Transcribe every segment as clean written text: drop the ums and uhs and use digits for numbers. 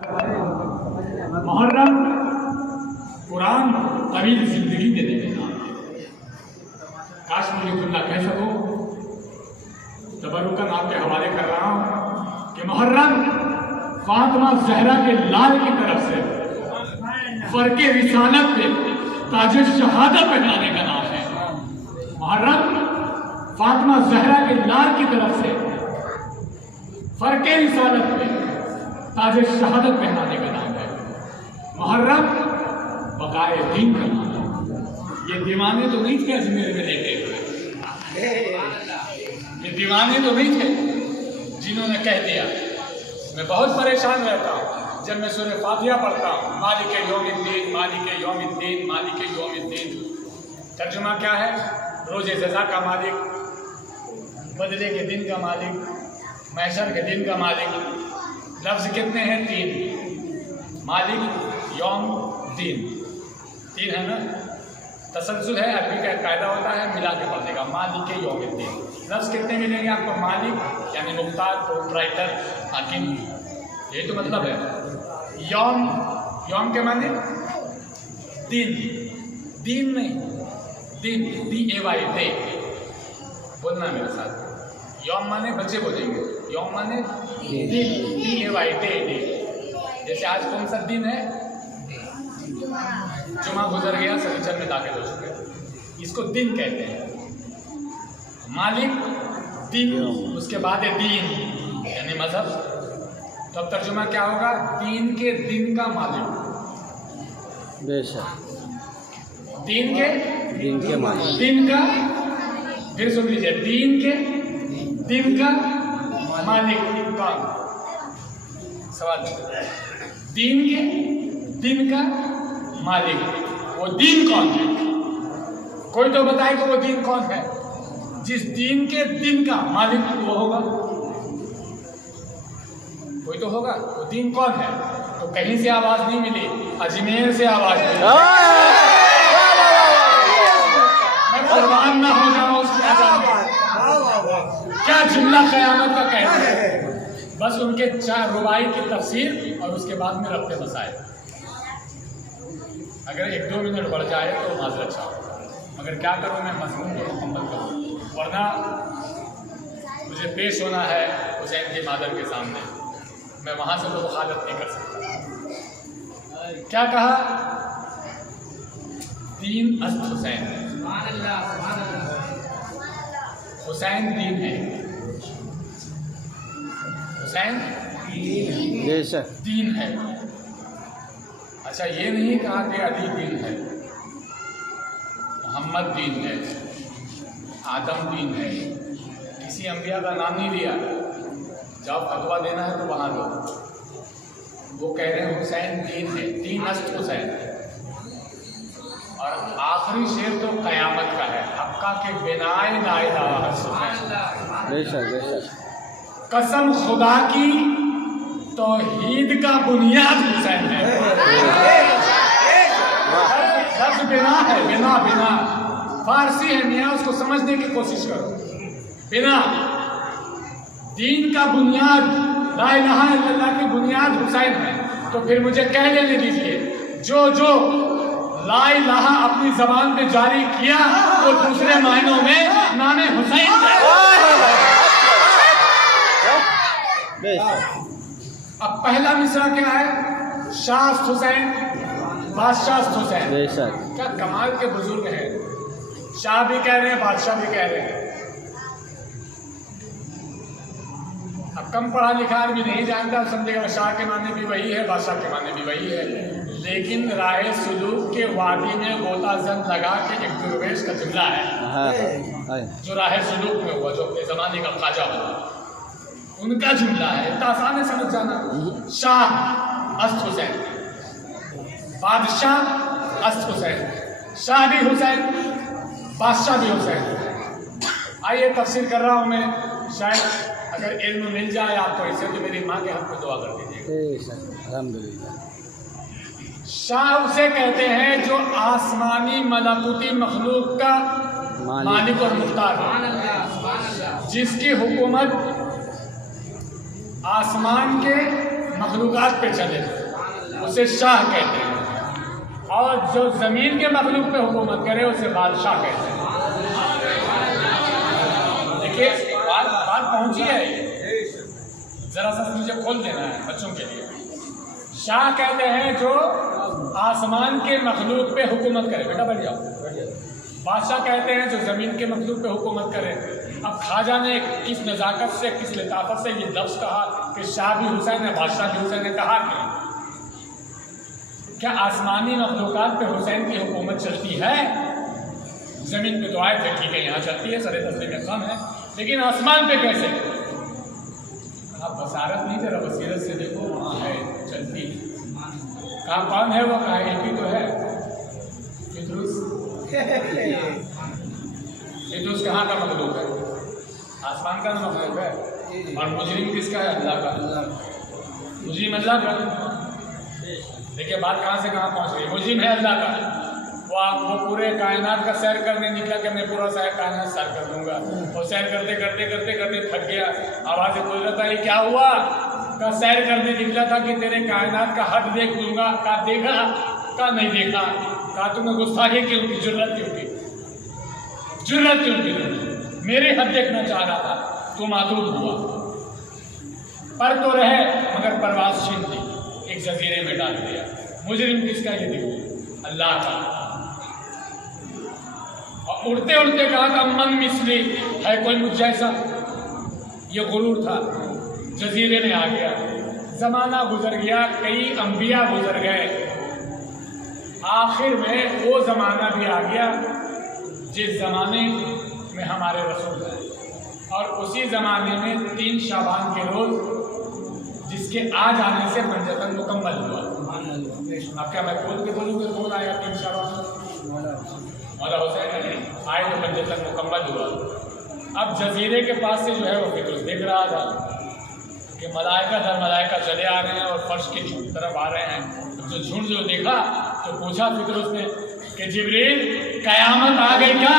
मुहर्रम कुरान तवील जिंदगी देने के नाम है। काश मुझे खुला कह सको, तबरुकन आपके हवाले कर रहा हूँ कि मुहर्रम फातिमा ज़हरा के लाल की तरफ से फर्के रिसालत पे ताज शहादत पहनाने का नाम है। मुहर्रम फातिमा ज़हरा के लाल की तरफ से फर्के रिसालत पे ताज शहादत पहनाने का नाम है। मुहर्रम बकाए दीन का नाम है। ये दीवाने तो नहीं थे अजमेर में लेटे हुए, ये दीवाने तो नहीं थे जिन्होंने कह दिया। मैं बहुत परेशान रहता हूँ जब मैं सूरह फातिहा पढ़ता हूँ, मालिक यौमिद्दीन, मालिक यौमिद्दीन, मालिक यौमिद्दीन। तर्जुमा क्या है? रोज़े जज़ा का मालिक, बदले के दिन का मालिक, महशर के दिन का मालिक। लफ्ज़ कितने हैं? 3। मालिक, यौम, दीन। 3 है ना? तसलसल है, अरबी का कायदा होता है मिला के पढ़ने का। मालिक यौमिद्दीन लफ्ज़ कितने मिलेंगे आपको? मालिक यानी मुख्तार, प्रोप्राइटर, हाकिम, ये तो मतलब है। यौम, यौम के माने दिन, दीन नहीं, दिन, DAY, डे। बोलना मेरे साथ। यौम माने बच्चे बोलेंगे, यौम माने दिन, DAY, डे, डे। जैसे आज कौन सा दिन है? जुमा गुजर गया, शनिचर में दाखिल हो चुके, इसको दिन कहते हैं। मालिक, दिन, उसके बाद है दीन यानी मजहब। तो अब तर्जुमा क्या होगा? दीन के दिन का मालिक। बेशक दीन के मालिक, दिन का, फिर सुन लीजिए, दीन के दिन का मालिक कौन? सवाल। दीन के दिन का मालिक, वो दीन कौन है? कोई तो बताए कि वो दीन कौन है? जिस दीन के दिन का मालिक वो होगा, कोई तो होगा। वो दीन कौन है? तो कहीं से आवाज नहीं मिली, अजमेर से आवाज मिली। मैं कुर्बान ना हो जाऊं उसकी आवाज में। क्या जुमला क़यामत का कहते हैं। बस उनके 4 रुबाई की तफसीर और उसके बाद में रब्ते मसाइल। अगर 1-2 मिनट बढ़ जाए तो माजरत चाहो, मगर क्या करूं, मैं मजमून को मुकम्मल करूं, वरना मुझे पेश होना है हुसैन की मादर के सामने। मैं वहां से तो मुखालत नहीं कर सकता। क्या कहा? दीन अस्त हुसैन, हुसैन दीन है, हुसैन दीन है। अच्छा, ये नहीं कहा कि अली दीन है, मोहम्मद दीन है, आदम दीन है, किसी अंबिया का नाम नहीं लिया। जब फतवा देना है तो वहाँ दो। वो कह रहे हैं हुसैन दीन है, दीन अस्त हुसैन है। और आखिरी शेर तो क़यामत का है, हक्का के बिनाए नायदा कसम खुदा की तौहीद का बुनियाद हुसैन है। लफ्ज़ बिना है, बिना, बिना फारसी है मियाँ, उसको समझने की कोशिश करो। बिना, दीन का बुनियाद, ला इलाहा इल्लल्लाह की बुनियाद हुसैन है। तो फिर मुझे कह लेने दीजिए, जो जो ला इलाहा अपनी जबान पे जारी किया वो दूसरे मायनों में नामे हुसैन है। अब पहला मिसरा क्या है? शाह हुसैन, बादशाह हुसैन। क्या कमाल के बुजुर्ग हैं, शाह भी कह रहे हैं, बादशाह भी कह रहे हैं। अब कम पढ़ा लिखा आदमी नहीं जानता, समझेगा शाह के माने भी वही है, बादशाह के माने भी वही है। लेकिन राहे सुलूक के वादी में गोता जंग लगा के एक दुर्वेश का जुमला है जो राहे सुलूक में हुआ, जो अपने जमाने का ख्वाजा हुआ, उनका जुमला है। इतना आसान है समझ जाना। शाह अस्त हुसैन, बादशाह अस्त हुसैन, शाह भी हुसैन, बादशाह भी हुसैन। आइए तफसीर कर रहा हूँ मैं, शायद अगर इल्म मिल जाए आपको इससे तो मेरी माँ के हक में दुआ कर दीजिएगा। अल्हम्दुलिल्लाह। शाह उसे कहते हैं जो आसमानी मलाकुती मखलूक का मालिक और मुख्तार है, जिसकी हुकूमत आसमान के मखलूक़ात पे चले उसे शाह कहते हैं, और जो ज़मीन के मखलूक पे हुकूमत करे उसे बादशाह कहते हैं। देखिए बात पहुंची है, जरा सा मुझे खोल देना है बच्चों के लिए। शाह कहते हैं जो आसमान के मखलूक पे हुकूमत करे, बेटा बैठ जाओ। बादशाह कहते हैं जो ज़मीन के मखलूक पे हुकूमत करे। अब ख्वाजा ने किस नज़ाकत से, किस लताफत से ये लफ्ज़ कहा कि शाह भी हुसैन है, बादशाह भी हुसैन है, कहा क्या आसमानी मखलूक़ात पे हुसैन की हुकूमत चलती है? ज़मीन पे तो आए थे, ठीक है, यहाँ चलती है, सरे तस्लीम में कम है, लेकिन आसमान पे कैसे? आप बसारत नहीं थे, बसीरत से देखो, वहाँ है, चलती है। कहाँ कौन है वो? कहा एक ही तो है, फितरूस। फितरूस कहाँ का मखलूक है? आसमान का मखलूक है। और मुजरिम किसका है? अल्लाह का। मुजरिम अल्लाह का। देखिए बात कहाँ से कहाँ पहुँच रही है। मुजरिम है अल्लाह का, वो पूरे कायनात का सैर करने निकला कि मैं पूरा कायनात सैर कर दूंगा। वो सैर करते करते करते करते थक गया, आवाज़ गुजरता है क्या हुआ? का सैर करने निकला था कि तेरे कायनात का हद देख दूंगा। का देखा? का नहीं देखा। का तुम्हें गुस्ताखी क्यों की? जुर्रत क्यों की? जुर्रत क्यों की? मेरे हद देखना चाह रहा था, तू मातूब हुआ। पर तो रहे मगर परवाज़ छीन दी, एक जजीरे में डाल दिया। मुजरिम किसका? ये देखो अल्लाह का। और उड़ते उड़ते कहा था मन मिसली, है कोई मुझ जैसा? ये गुरूर था, जजीरे में आ गया। ज़माना गुजर गया, कई अंबिया गुजर गए, आखिर में वो ज़माना भी आ गया जिस ज़माने में हमारे रसूल हैं। और उसी ज़माने में 3 शाबान के रोज़ जिसके आ जाने से पंजतन मुकम्मल हुआ। अब क्या मैं बोल के बोलूँ कि कौन आया 3 शाबान? मौला हुसैन आए तो पंजतन मुकम्मल हुआ। अब जजीरे के पास से जो है वो फितरूस देख रहा था कि मलाइका दर मलाइका चले आ रहे हैं और फर्श की तरफ आ रहे हैं। तो झूठ जो देखा तो पूछा फितरूस ने कि जिब्रील कयामत आ गई क्या?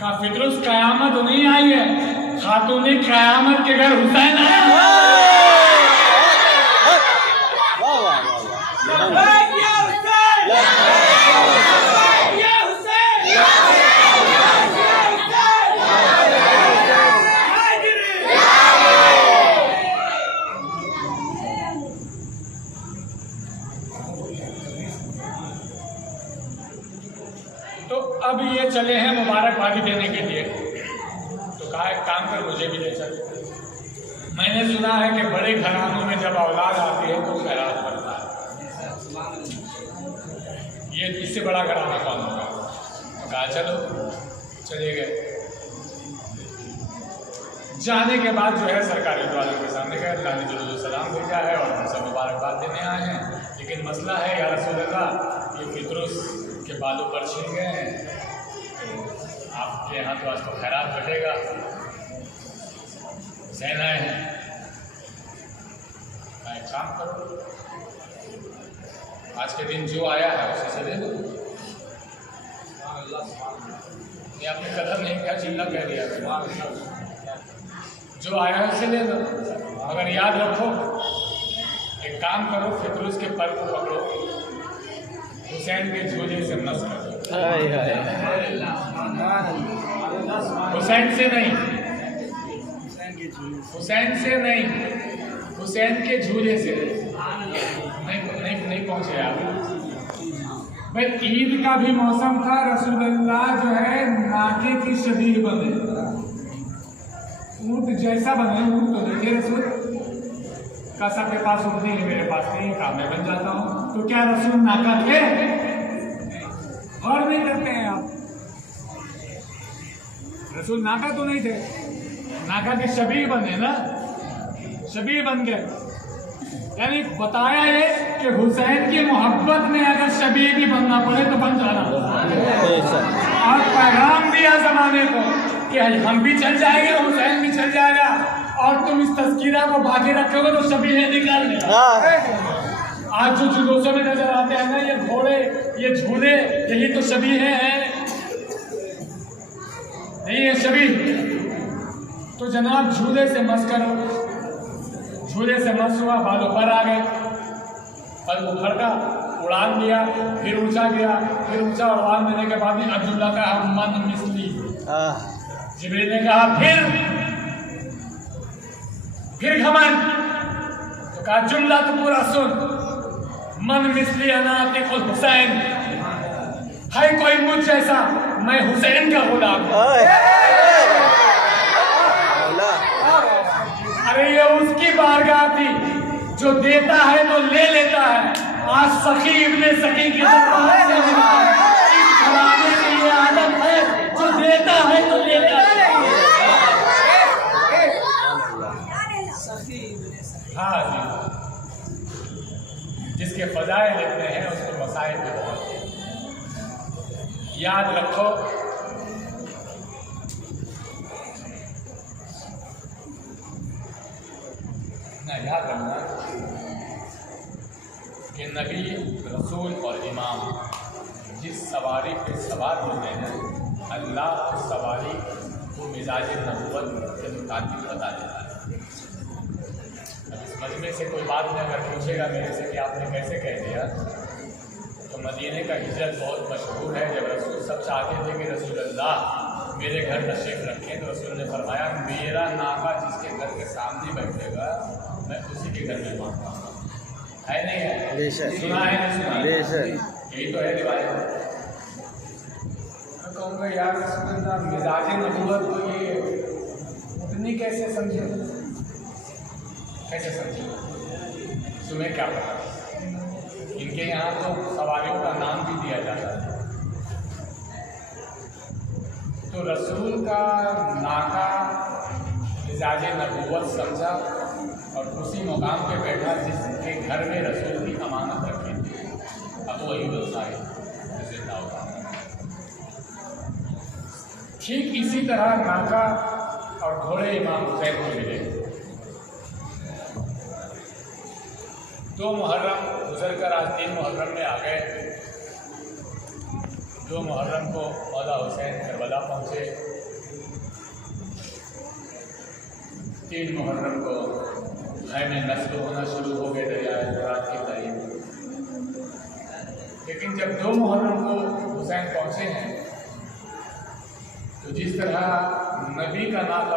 कहा फितरूस कयामत नहीं आई है, खातूने कयामत के घर हुसैन आया। तो अब ये चले हैं मुबारकबादी देने के लिए, तो कहा एक काम कर मुझे भी ले चल। मैंने सुना है कि बड़े घरानों में जब औलाद आती है तो खैरात पड़ता है। ये इससे बड़ा घराना कौन होगा? तो कहा चलो, चले गए। जाने के बाद जो है सरकारी वालों के सामने गए, अल्लाह ने जो सलाम भेजा है और हम सब मुबारकबाद देने आए हैं, लेकिन मसला है या रसूल अल्लाह, ये फितरूस के बालों पर छिल गए हैं, तो आपके यहाँ तो आज तो खैरात बटेगा। हुसैन आए हैं, एक काम करो, आज के दिन जो आया है उसे से दे दो। ये आपने कदर नहीं किया, चिल्ला कह दिया। जो आया है उसे ले दो, मगर याद रखो, एक काम करो, फितरूस के पर को पकड़ो, हुसैन के झूले से मस करो। हुसैन से नहीं, हुसैन से नहीं, हुसैन के झूले से नहीं पहुंचे आप। भाई ईद का भी मौसम था, रसूलुल्लाह जो है नाके की शबीह बने, ऊँट जैसा बने। ऊँट तो देखिए रसूल का, सबके पास ऊँट नहीं है, मेरे पास नहीं, काम में बन जाता हूँ। तो क्या रसूल नाका थे? और नहीं करते हैं आप, रसूल नाका तो नहीं थे, नाका के शबीह बने ना, शबीह बन गए। यानी बताया ये कि हुसैन की मोहब्बत में अगर शबीह भी बनना पड़े तो बन जाना। और पैगाम दिया जमाने को कि हम भी चल जाएंगे, हुसैन भी चल जाएगा, और तुम इस तस्कीरा को बाकी रखोगे तो शबीह निकाल लेगा। आज जो जुलूसों में नजर आते हैं ना, ये घोड़े, ये झूले, यही तो शबीह हैं। नहीं है शबीह तो जनाब झूले से मस करो, झूले से मस्त हुआ, बालों पर आ गए, पल को फड़का, उड़ान दिया, फिर ऊंचा गया, फिर ऊंचा उड़ान देने के बाद में अब्दुल्ला कहा मन मिसली, जिब्रील ने कहा फिर घमंड, तो कहा जुमला तो पूरा सुन, मन मिसली अनाते खुद हुसैन, है कोई मुझ जैसा, मैं हुसैन का गुलाम। अरे ये उसकी बारगाह थी जो देता है तो ले लेता है। आज सखी इब्ने सखी की दरबार से घराने की ये आदत है, जो देता है तो लेता है। हाँ जी, जिसके फजाइल इतने हैं उसके मसाइल भी बहुत हैं। याद रखो, याद रखना कि नबी, रसूल और इमाम जिस सवारी पे सवार होते हैं, अल्लाह उस सवारी को मिजाज नबूवत के मुताबिक बता देता है। अब इस मजमे से कोई बात में अगर पूछेगा मेरे से कि आपने कैसे कह दिया, तो मदीने का हिजरत बहुत मशहूर है। जब रसूल सब चाहते थे कि रसूल अल्लाह मेरे घर तशरीफ रखें, तो रसूल ने फरमाया मेरा नाका जिसके घर के सामने बैठेगा मैं उसी के घर में मानता हूँ। है नहीं है? सुना है नहीं सुना? यही तो है रिवायत। मैं कहूँगा यार मिजाज नबूवत को ये उतनी कैसे समझे, कैसे समझे? तुम्हें क्या पता? इनके यहाँ तो सवारियों का नाम भी दिया जाता है। तो रसूल का नाका मिजाज नबूवत समझा और उसी मुकाम पे बैठा जिसके घर में रसूल की अमानत रखी थी। अब वही व्यवसाय जिंदा होता है। ठीक इसी तरह नाका और घोड़े इमाम हुसैन को मिले। 2 मुहर्रम गुजर कर आज 3 मुहर्रम में आ गए। 2 मुहर्रम को मौला हुसैन करबला पहुँचे। 3 मुहर्रम को खैमे नस्ल होना शुरू हो गए दरियाए फुरात के करीब। लेकिन जब 2 मुहर्रम को हुसैन पहुँचे हैं, तो जिस तरह नबी का नाम